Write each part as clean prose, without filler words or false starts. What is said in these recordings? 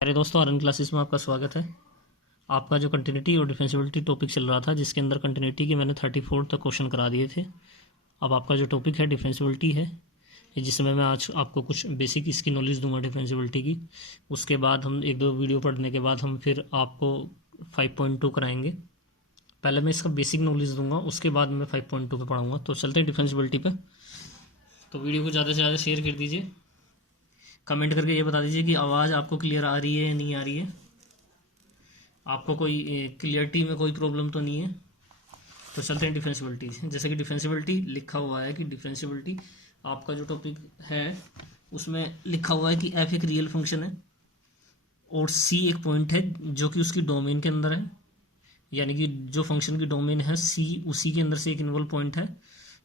मेरे दोस्तों RN classes में आपका स्वागत है। आपका जो कंटिन्यूटी और डिफरेंशियबिलिटी टॉपिक चल रहा था, जिसके अंदर कंटिन्यूटी के मैंने 34 तक क्वेश्चन करा दिए थे। अब आपका जो टॉपिक है डिफरेंशियबिलिटी है, जिसमें मैं आज आपको कुछ बेसिक इसकी नॉलेज दूंगा डिफरेंशियबिलिटी की। उसके बाद हम एक दो वीडियो पढ़ने के बाद हम फिर आपको 5.2 कराएंगे। पहले मैं इसका बेसिक नॉलेज दूंगा, उसके बाद मैं 5.2 पे पढ़ाऊँगा। तो चलते हैं डिफरेंशियबिलिटी पर। तो वीडियो को ज़्यादा से ज़्यादा शेयर कर दीजिए, कमेंट करके ये बता दीजिए कि आवाज़ आपको क्लियर आ रही है या नहीं आ रही है, आपको कोई क्लियरिटी में कोई प्रॉब्लम तो नहीं है। तो चलते हैं डिफरेंशियबिलिटी। जैसे कि डिफरेंशियबिलिटी लिखा हुआ है कि डिफरेंशियबिलिटी आपका जो टॉपिक है उसमें लिखा हुआ है कि एफ एक रियल फंक्शन है और सी एक पॉइंट है जो कि उसकी डोमेन के अंदर है, यानी कि जो फंक्शन की डोमेन है सी उसी के अंदर से एक इन्वॉल्व पॉइंट है।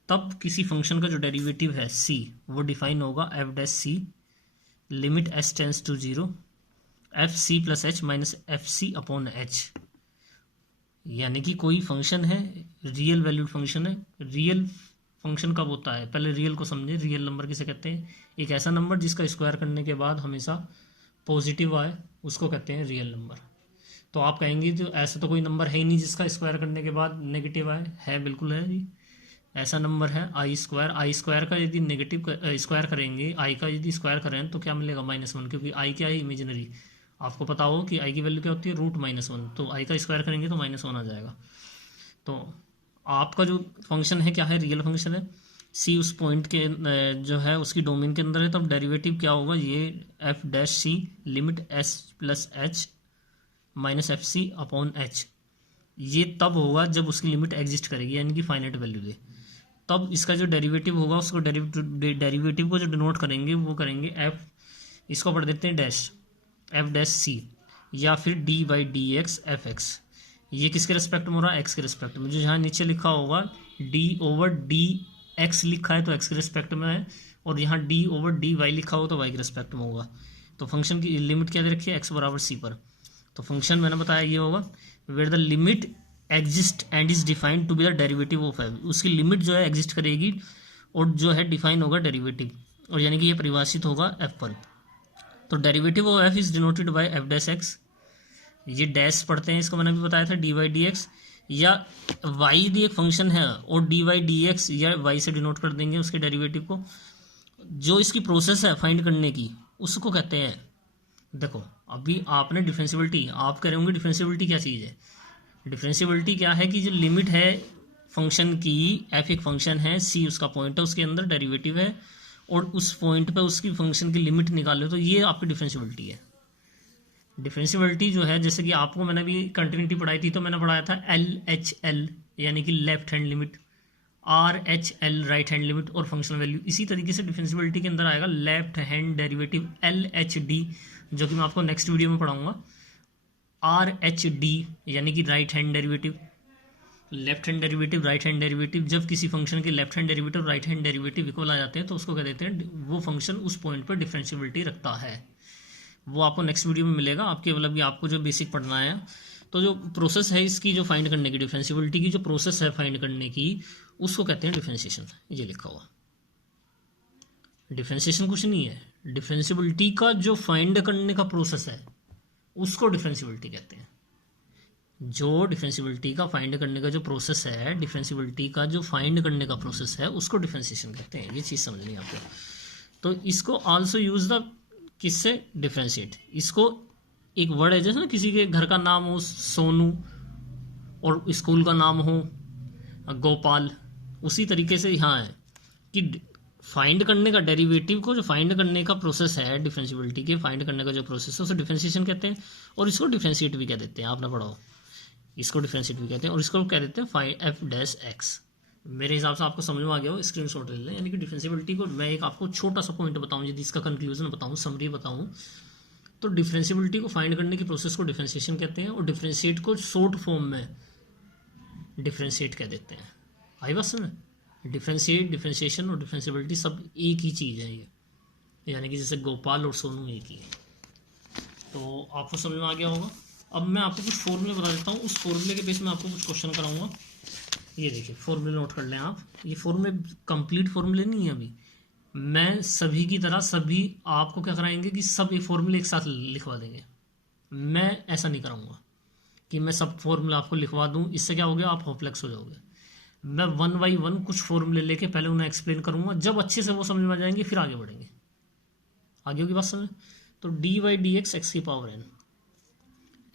तब किसी फंक्शन का जो डेरिवेटिव है सी वो डिफाइन होगा f dash C limit s tends to 0 f c plus H minus F C upon h. यानी कि कोई फंक्शन है, रियल वैल्यूड फंक्शन है। रियल फंक्शन कब होता है, पहले रियल को समझे। रियल नंबर किसे कहते हैं? एक ऐसा नंबर जिसका स्क्वायर करने के बाद हमेशा पॉजिटिव आए, उसको कहते हैं रियल नंबर। तो आप कहेंगे तो ऐसा तो कोई नंबर है ही नहीं जिसका स्क्वायर करने के बाद नेगेटिव आए। है, बिल्कुल है जी। ऐसा नंबर है आई स्क्वायर का यदि नेगेटिव स्क्वायर करेंगे, आई का यदि स्क्वायर करें तो क्या मिलेगा? -1, क्योंकि आई क्या है? इमेजिनरी। आपको पता हो कि आई की वैल्यू क्या होती है? √-1। तो आई का स्क्वायर करेंगे तो -1 आ जाएगा। तो आपका जो फंक्शन है क्या है? रियल फंक्शन है। सी उस पॉइंट के जो है उसकी डोमेन के अंदर है, तब डेरिवेटिव क्या होगा? ये एफ डैश सी limit S plus H minus F C upon H. ये तब होगा जब उसकी लिमिट एग्जिस्ट करेगी, यानी कि फाइनाइट वैल्यू दे। तब इसका जो डेरिवेटिव होगा उसको डेरिवेटिव को जो डिनोट करेंगे वो करेंगे एफ, इसको पढ़ देते हैं डैश, एफ डैश सी, या फिर D by D x F x. ये किसके रिस्पेक्ट में हो रहा है? एक्स के रिस्पेक्ट में। जो यहाँ नीचे लिखा होगा डी ओवर डी एक्स लिखा है तो एक्स के रिस्पेक्ट में है, और यहाँ डी ओवर डी वाई लिखा हो तो वाई के रिस्पेक्ट में होगा। तो फंक्शन की लिमिट क्या दे रखी है? एक्स बराबर सी पर। तो फंक्शन मैंने बताया ये होगा where the limit exist and is defined to be the derivative of f. उसकी लिमिट जो है एग्जिस्ट करेगी और जो है डिफाइन होगा डेरिवेटिव, और यानी कि ये परिभाषित होगा एफ पर। तो derivative of F is denoted by F dash x. ये डैश पढ़ते हैं, इसको मैंने भी बताया था, डी वाई डी एक्स। या वाई यदि एक फंक्शन है और डी वाई डी एक्स या वाई से डिनोट कर देंगे उसके डेरिवेटिव को। जो इसकी प्रोसेस है फाइंड करने की उसको कहते हैं, देखो अभी आपने डिफरेंशियबिलिटी, आप कह रहे होंगे डिफरेंशियबिलिटी क्या चीज़ है? डिफरेंशियबिलिटी क्या है कि जो लिमिट है फंक्शन की, एफ एक फंक्शन है, सी उसका पॉइंट है, उसके अंदर डेरिवेटिव है और उस पॉइंट पे उसकी फंक्शन की लिमिट निकाले, तो ये आपकी डिफरेंशियबिलिटी है। डिफरेंशियबिलिटी जो है, जैसे कि आपको मैंने भी कंटिन्यूटी पढ़ाई थी तो मैंने पढ़ाया था LHL यानी कि left hand limit, RHL right hand limit और फंक्शनल वैल्यू। इसी तरीके से डिफरेंशियबिलिटी के अंदर आएगा लेफ्ट हैंड डेरिवेटिव LHD, जो कि मैं आपको नेक्स्ट वीडियो में पढ़ाऊंगा। RHD यानी कि right hand derivative, left hand derivative, right hand derivative. जब किसी फंक्शन के लेफ्ट हैंड डेरिवेटिव और राइट हैंड डेरिवेटिव इक्वल आ जाते हैं तो उसको कह देते हैं वो फंक्शन उस पॉइंट पर डिफरेंशियबिलिटी रखता है। वो आपको नेक्स्ट वीडियो में मिलेगा। आपके मतलब कि आपको जो बेसिक पढ़ना है, तो जो प्रोसेस है इसकी जो फाइंड करने की, डिफरेंशियबिलिटी की जो प्रोसेस है फाइंड करने की, उसको कहते हैं डिफरेंशिएशन। ये लिखा हुआ डिफरेंशिएशन कुछ नहीं है, डिफरेंशियबिलिटी का जो फाइंड करने का प्रोसेस है उसको डिफरेंशियबिलिटी कहते हैं। जो डिफरेंशियबिलिटी का फाइंड करने का जो प्रोसेस है, डिफरेंशियबिलिटी का जो फाइंड करने का प्रोसेस है उसको डिफरेंशिएशन कहते हैं। ये चीज़ समझनी है आपको। तो इसको आल्सो यूज द किससे? डिफरेंशिएट। इसको एक वर्ड है, जैसे ना किसी के घर का नाम हो सोनू और स्कूल का नाम हो गोपाल, उसी तरीके से यहाँ है कि फाइंड करने का डेरिवेटिव को, जो फाइंड करने का प्रोसेस है डिफरेंशियबिलिटी के फाइंड करने का जो प्रोसेस है उसे डिफरेंशिएशन कहते हैं। और इसको डिफरेंशिएट भी कह देते हैं, आपने पढ़ा हो। इसको डिफरेंशिएट भी कहते हैं और इसको कह देते हैं फाइंड एफ डैश एक्स। मेरे हिसाब से आपको समझ में आ गया हो, स्क्रीनशॉट ले लें। यानी कि डिफरेंशियबिलिटी को मैं एक आपको छोटा सा पॉइंट बताऊं, यदि इसका कंक्लूजन बताऊं, समरी बताऊं, तो डिफरेंशियबिलिटी को फाइंड करने की प्रोसेस को डिफरेंशिएशन कहते हैं और डिफरेंशिएट को शॉर्ट फॉर्म में डिफरेंशिएट कह देते हैं। आई बात समझ? डिफरेंशिएट, डिफरेंशिएशन और डिफरेंशियबिलिटी सब एक ही चीज़ है ये, यानी कि जैसे गोपाल और सोनू एक ही है। तो आपको समझ में आ गया होगा। अब मैं आपको कुछ फॉर्मूले बता देता हूँ, उस फॉर्मूले के बेस में आपको कुछ क्वेश्चन कराऊंगा। ये देखिए फॉर्मूले नोट कर लें आप। ये फॉर्मूले कंप्लीट फॉर्मूले नहीं है, अभी मैं सभी की तरह सभी आपको क्या कराएंगे कि सब ये फॉर्मूले एक साथ लिखवा देंगे। मैं ऐसा नहीं कराऊंगा कि मैं सब फॉर्मूला आपको लिखवा दूं, इससे क्या हो गया, आप होपलेस हो जाओगे। मैं वन बाई वन कुछ फॉर्मूले लेके पहले उन्हें एक्सप्लेन करूंगा, जब अच्छे से वो समझ में आ जाएंगे फिर आगे बढ़ेंगे। आगे होगी बात समझ। तो d Y D x x की पावर एन,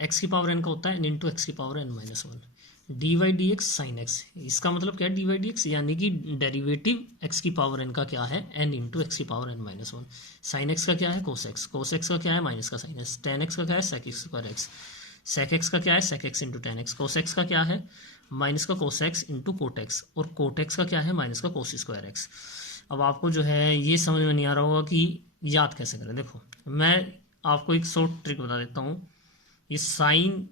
एक्स की पावर एन का होता है एन इंटू एक्स की power N minus one, d Y D x sine x. इसका मतलब क्या है डी वाई डी एक्स, यानी कि डेरिवेटिव एक्स की पावर एन का क्या है, एन इंटू एक्स की power N minus one. Sine x का क्या है, कोस एक्स, कोस एक्स का क्या है, माइनस का साइन एक्स, टेन एक्स का क्या है, sec x square x, sec x का क्या है, sec x into tan x, cos x का क्या है, माइनस का cos x into cot x, और कोट एक्स का क्या है, माइनस का कोस स्क्वायर एक्स। अब आपको जो है ये समझ में नहीं आ रहा होगा कि याद कैसे करें। देखो मैं आपको एक शॉर्ट ट्रिक बता देता हूँ। ये साइन,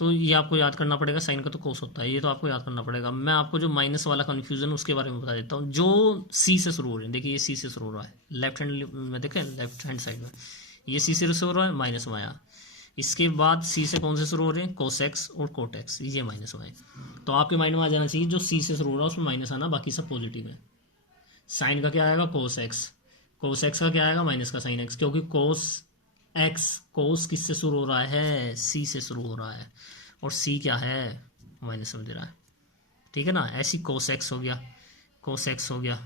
तो ये आपको याद करना पड़ेगा, साइन का तो कोस होता है, ये तो आपको याद करना पड़ेगा। मैं आपको जो माइनस वाला कन्फ्यूजन उसके बारे में बता देता हूँ, जो सी से शुरू हो रहे हैं। देखिए ये सी से शुरू हो रहा है, लेफ्ट हैंड में देखें, लेफ्ट हैंड साइड में ये सी से शुरू हो रहा है, माइनस वाया। इसके बाद सी से कौन से शुरू हो रहे हैं, कोस एक्स और कोट एक्स, ये माइनस वाई। तो आपके माइंड में आ जाना चाहिए जो सी से शुरू हो रहा है उसमें माइनस आना, बाकी सब पॉजिटिव है। साइन का क्या आएगा, कोस एक्स, कोस एक्स का क्या आएगा, माइनस का साइन एक्स, क्योंकि कोस एक्स, कोस किससे शुरू हो रहा है, सी से शुरू हो रहा है, और सी क्या है, माइनस समझ रहा है, ठीक है ना। ऐसी कोस एक्स हो गया, कोस एक्स हो गया,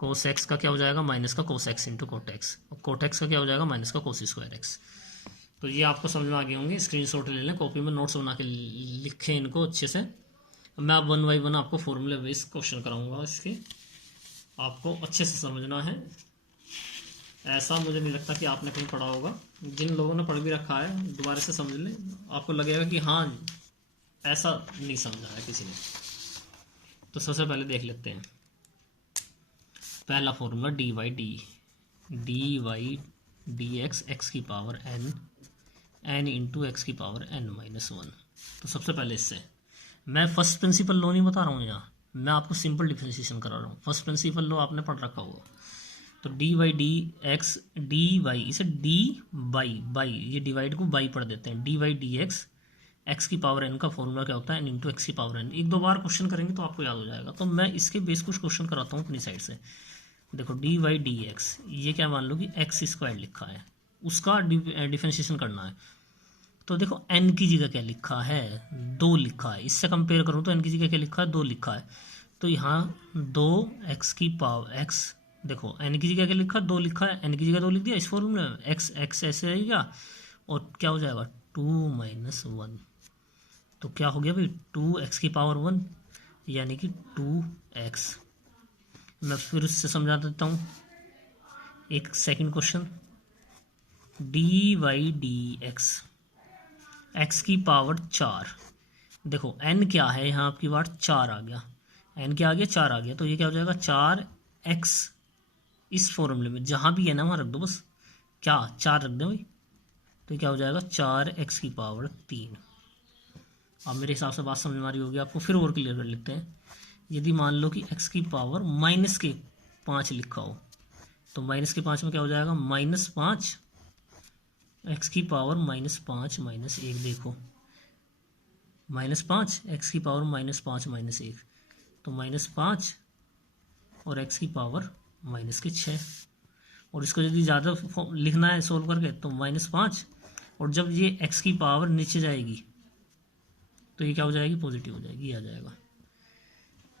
कोस एक्स का क्या हो जाएगा, माइनस का cos x into cot x, और कोट एक्स का क्या हो जाएगा, माइनस का कोस स्क्वायर एक्स। तो ये आपको समझ में आ गए होंगे, स्क्रीनशॉट ले लें, कॉपी में नोट्स बना के लिखें इनको अच्छे से। मैं अब वन बाई वन आपको फॉर्मूले बेस क्वेश्चन कराऊंगा, इसके आपको अच्छे से समझना है। ऐसा मुझे नहीं लगता कि आपने कहीं पढ़ा होगा, जिन लोगों ने पढ़ भी रखा है दोबारा से समझ लें, आपको लगेगा कि हाँ ऐसा नहीं समझा है किसी ने। तो सबसे पहले देख लेते हैं पहला formula, D Y D x x की power N, N into x की पावर एन माइनस वन। तो सबसे पहले इससे मैं फर्स्ट प्रिंसिपल लॉ नहीं बता रहा हूँ यहाँ, मैं आपको सिंपल डिफरेंशिएशन करा रहा हूँ। फर्स्ट प्रिंसिपल लॉ आपने पढ़ रखा होगा। तो d Y D x, d y, इसे डी बाई बाई, ये डिवाइड को बाई पढ़ देते हैं, d Y D x x की पावर एन का फॉर्मूला क्या होता है, एन इंटू एक्स की पावर एन। एक दो बार क्वेश्चन करेंगे तो आपको याद हो जाएगा। तो मैं इसके बेस कुछ क्वेश्चन कराता हूँ अपनी साइड से। देखो डी वाई डी एक्स, ये क्या मान लो कि एक्स स्क्वायर लिखा है, उसका डिफरेंशिएशन करना है। तो देखो एन की जगह क्या लिखा है, दो लिखा है, इससे कंपेयर करूँ तो एन की जगह क्या लिखा है, दो लिखा है। तो यहाँ दो एक्स की पावर एक्स, देखो एन की जगह क्या लिखा है, दो लिखा है, एन की जगह दो लिख दिया, इस फॉर्मूले में एक्स एक्स ऐसे रहेगा, और क्या हो जाएगा, टू माइनस वन। तो क्या हो गया भाई, टू एक्स की पावर वन, यानी कि टू एक्स। मैं फिर उससे समझा देता हूँ एक second question, d Y D x x की पावर चार। देखो एन क्या है, यहाँ आपकी बार चार आ गया, एन क्या आ गया, चार आ गया। तो ये क्या हो जाएगा, चार एक्स, इस फॉर्मूले में जहाँ भी है ना वहाँ रख दो बस, क्या चार रख दो भाई। तो क्या हो जाएगा, चार एक्स की पावर तीन। अब मेरे हिसाब से बात समझ में आ रही होगी आपको, फिर और क्लियर कर लेते हैं। यदि मान लो कि एक्स की पावर माइनस के पाँच लिखा हो, तो माइनस के पाँच में क्या हो जाएगा, माइनस पाँच, एक्स की पावर माइनस पाँच माइनस एक। देखो माइनस पाँच, एक्स की पावर माइनस पाँच माइनस एक, तो माइनस पाँच, और एक्स की पावर माइनस के छः। और इसको यदि ज़्यादा लिखना है सोल्व करके तो माइनस पाँच, और जब ये एक्स की पावर नीचे जाएगी तो ये क्या हो जाएगी, पॉजिटिव हो जाएगी, आ जाएगा।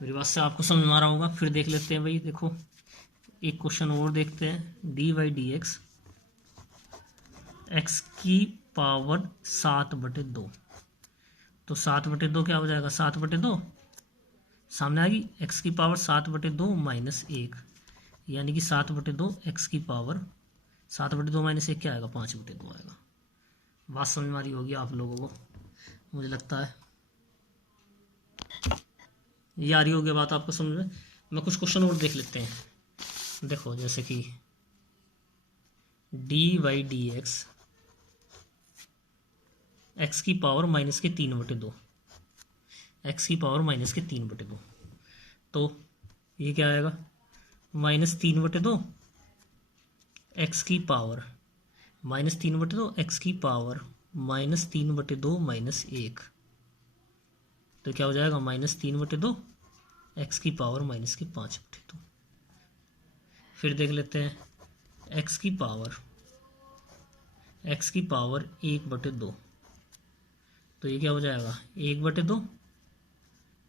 मेरी बात से आपको समझ में आ रहा होगा। फिर देख लेते हैं भाई, देखो एक क्वेश्चन और देखते हैं, d Y D x x की पावर सात बटे दो। तो सात बटे दो क्या हो जाएगा, सात बटे दो सामने आएगी, एक्स की पावर सात बटे दो माइनस एक, यानी कि सात बटे दो एक्स की पावर, सात बटे दो माइनस एक क्या आएगा, पाँच बटे दो आएगा। बात समझ में आ रही होगी आप लोगों को, मुझे लगता है ये आ रही होगी बात आपको समझ में। मैं कुछ क्वेश्चन और देख लेते हैं। देखो जैसे कि d Y D x x की पावर माइनस के तीन बटे दो, एक्स की पावर माइनस के तीन बटे दो, तो ये क्या आएगा, माइनस तीन बटे दो एक्स की पावर माइनस तीन बटे दो एक्स की पावर माइनस तीन बटे दो माइनस एक। तो क्या हो जाएगा, माइनस तीन बटे दो एक्स की पावर माइनस के पाँच बटे दो। फिर देख लेते हैं एक्स की पावर एक्स की पावर 1/2। तो ये क्या हो जाएगा 1/2।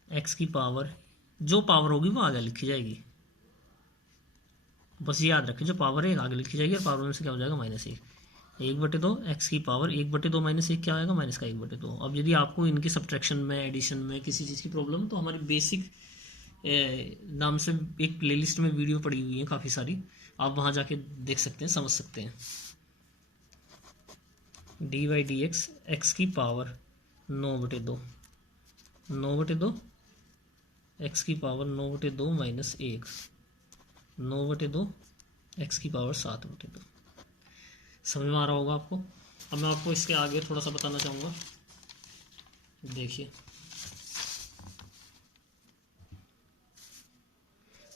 एक्स की पावर, जो पावर होगी वो आगे लिखी जाएगी, बस याद रखें जो पावर है आगे लिखी जाएगी और पावर में से क्या हो जाएगा -1। 1/2 एक्स की पावर 1/2 -1 क्या आएगा -1/2। अब यदि आपको इनकी सब्ट्रैक्शन में, एडिशन में किसी चीज़ की प्रॉब्लम, तो हमारी बेसिक नाम से एक प्लेलिस्ट में वीडियो पड़ी हुई है काफ़ी सारी, आप वहाँ जाके देख सकते हैं, समझ सकते हैं। dy/dx एक्स की पावर 9/2, 9/2 एक्स की पावर 9/2 -1, 9/2 एक्स की पावर 7/2। समझ में आ रहा होगा आपको। अब मैं आपको इसके आगे थोड़ा सा बताना चाहूँगा। देखिए,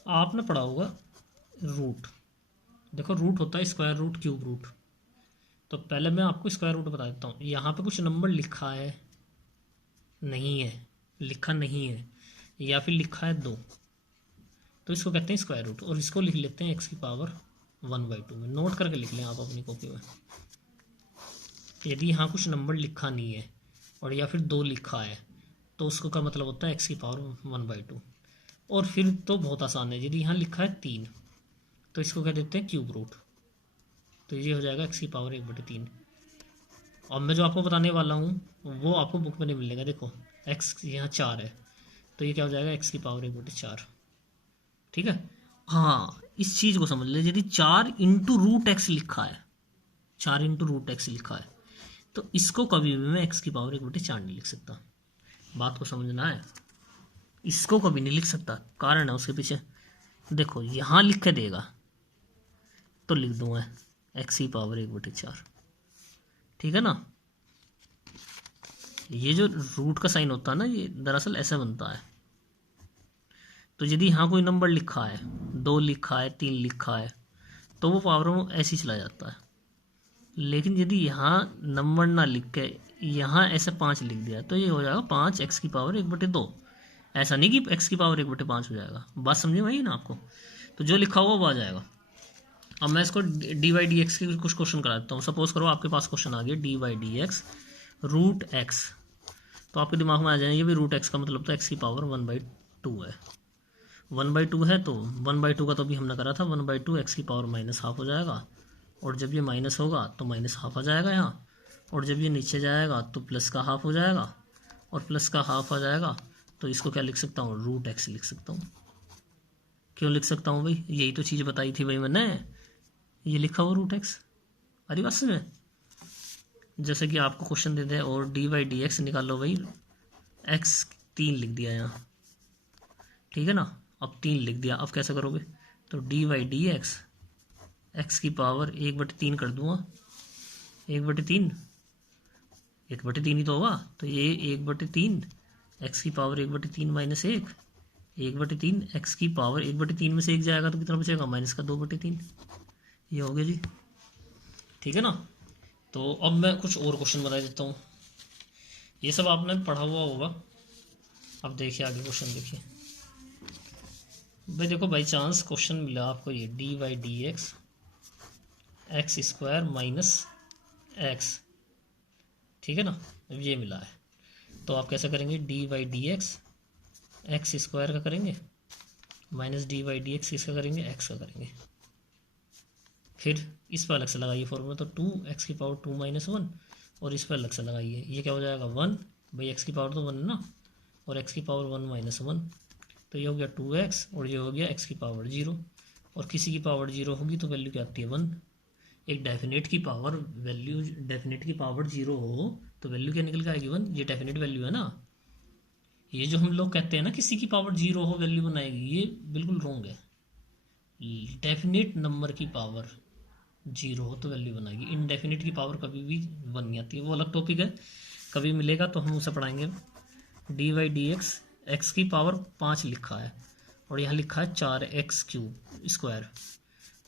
आपने पढ़ा होगा रूट। देखो रूट होता है स्क्वायर रूट, क्यूब रूट। तो पहले मैं आपको स्क्वायर रूट बता देता हूँ। यहाँ पे कुछ नंबर लिखा है, नहीं है, लिखा नहीं है, या फिर लिखा है 2, तो इसको कहते हैं स्क्वायर रूट। और इसको लिख लेते हैं एक्स की पावर 1/2 में। नोट करके लिख लें आप अपनी कॉपी में। यदि यहाँ कुछ नंबर लिखा नहीं है और या फिर 2 लिखा है, तो उसको का मतलब होता है एक्स की पावर 1/2। और फिर तो बहुत आसान है, यदि यहाँ लिखा है 3, तो इसको कह देते हैं क्यूब रूट। तो ये हो जाएगा एक्स की पावर 1/3। और मैं जो आपको बताने वाला हूँ वो आपको बुक में नहीं मिलेगा। देखो एक्स यहाँ 4 है, तो ये क्या हो जाएगा एक्स की पावर 1/4। ठीक है। हाँ, इस चीज़ को समझ ले, यदि 4 इंटू रूट एक्स लिखा है, 4 इंटू रूट एक्स लिखा है, तो इसको कभी भी मैं एक्स की पावर 1/4 नहीं लिख सकता। बात को समझना है, इसको कभी नहीं लिख सकता। कारण है उसके पीछे। देखो यहाँ लिख के देगा तो लिख दूंगा एक्स की पावर 1/4। ठीक है ना। ये जो रूट का साइन होता है ना, ये दरअसल ऐसे बनता है। तो यदि यहाँ कोई नंबर लिखा है, 2 लिखा है, 3 लिखा है, तो वो पावर में ऐसे ही चला जाता है। लेकिन यदि यहाँ नंबर ना लिख के यहाँ ऐसे 5 लिख दिया, तो ये हो जाएगा 5 एक्स की पावर 1/2। ऐसा नहीं कि एक्स की पावर 1/5 हो जाएगा। बात समझे वही ना आपको। तो जो लिखा हुआ वो आ जाएगा। अब मैं इसको dy/dx के कुछ क्वेश्चन करा देता हूँ। सपोज करो आपके पास क्वेश्चन आ गया dy/dx रूट एक्स। तो आपके दिमाग में आ जाएंगे भी रूट एक्स का मतलब तो एक्स की पावर 1/2 है। 1/2 है तो 1/2 का तो भी हमने करा था, 1/2 एक्स की पावर -1/2 हो जाएगा। और जब ये माइनस होगा तो -1/2 आ जाएगा यहाँ। और जब ये नीचे जाएगा तो प्लस का हाफ हो जाएगा। और प्लस का हाफ आ जाएगा तो इसको क्या लिख सकता हूँ, रूट एक्स लिख सकता हूँ। क्यों लिख सकता हूँ भाई, यही तो चीज़ बताई थी भाई मैंने, ये लिखा हुआ रूट एक्स। अरे बस में जैसे कि आपको क्वेश्चन देते हैं और dy/dx निकालो भाई, एक्स 3 लिख दिया यहाँ। ठीक है ना। अब 3 लिख दिया, अब कैसे करोगे, तो dy/dx एक्स की पावर 1/3 कर दूंगा। 1/3, 1/3 ही तो होगा। तो ये 1/3 एक्स की पावर 1/3 -1, 1/3 एक्स की पावर 1/3 में से 1 जाएगा तो कितना बचेगा, -2/3। ये हो गया जी। ठीक है ना। तो अब मैं कुछ और क्वेश्चन बता देता हूँ। ये सब आपने पढ़ा हुआ होगा। अब देखिए आगे क्वेश्चन देखिए भाई। देखो बाई चांस क्वेश्चन मिला आपको ये dy/dx एक्स स्क्वायर -x। ठीक है ना। अब ये मिला है तो आप कैसा करेंगे, dy/dx एक्स स्क्वायर का करेंगे माइनस dy/dx किसका करेंगे, एक्स का करेंगे। फिर इस पर अलग से लगाइए फॉर्मूला, तो 2 एक्स की पावर 2 - 1 और इस पर अलग से लगाइए। ये क्या हो जाएगा 1, भाई एक्स की पावर तो 1 है ना, और एक्स की पावर 1 - 1, तो ये हो गया 2x और ये हो गया एक्स की पावर 0। और किसी की पावर 0 होगी तो वैल्यू क्या आती है 1। एक डेफिनेट की पावर वैल्यू, डेफिनेट की पावर 0 हो तो वैल्यू क्या निकल के आएगी 1। ये डेफिनेट वैल्यू है ना। ये जो हम लोग कहते हैं ना किसी की पावर 0 हो वैल्यू बनाएगी, ये बिल्कुल रॉन्ग है। डेफिनेट नंबर की पावर 0 हो तो वैल्यू बनाएगी। इनडेफिनेट की पावर कभी भी 1 नहीं आती है, वो अलग टॉपिक है, कभी मिलेगा तो हम उसे पढ़ाएंगे। dy/dx एक्स की पावर 5 लिखा है और यहाँ लिखा है 4x³ स्क्वायर,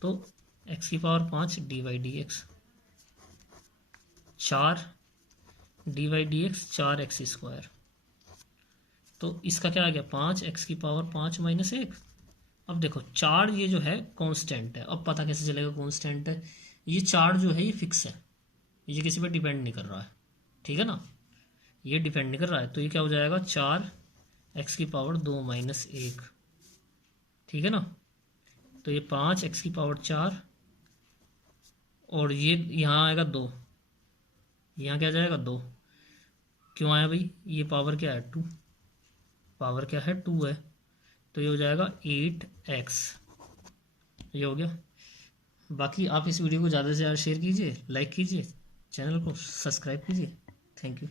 तो एक्स की पावर 5 dy/dx 4 dy/dx 4x²। तो इसका क्या आ गया 5 एक्स की पावर 5 -1। अब देखो 4 ये जो है कांस्टेंट है। अब पता कैसे चलेगा कांस्टेंट है, ये 4 जो है ये फिक्स है। ये किसी पे डिपेंड नहीं कर रहा है, ठीक है ना, ये डिपेंड नहीं कर रहा है। तो ये क्या हो जाएगा 4x⁻2 - 1, ठीक है ना। तो ये 5x⁻4 और ये यहाँ आएगा 2, यहाँ क्या जाएगा 2, क्यों आया भाई, ये पावर क्या है 2, पावर क्या है 2 है, तो ये हो जाएगा 8x, ये हो गया। बाकी आप इस वीडियो को ज़्यादा से ज़्यादा शेयर कीजिए, लाइक कीजिए, चैनल को सब्सक्राइब कीजिए। Thank you.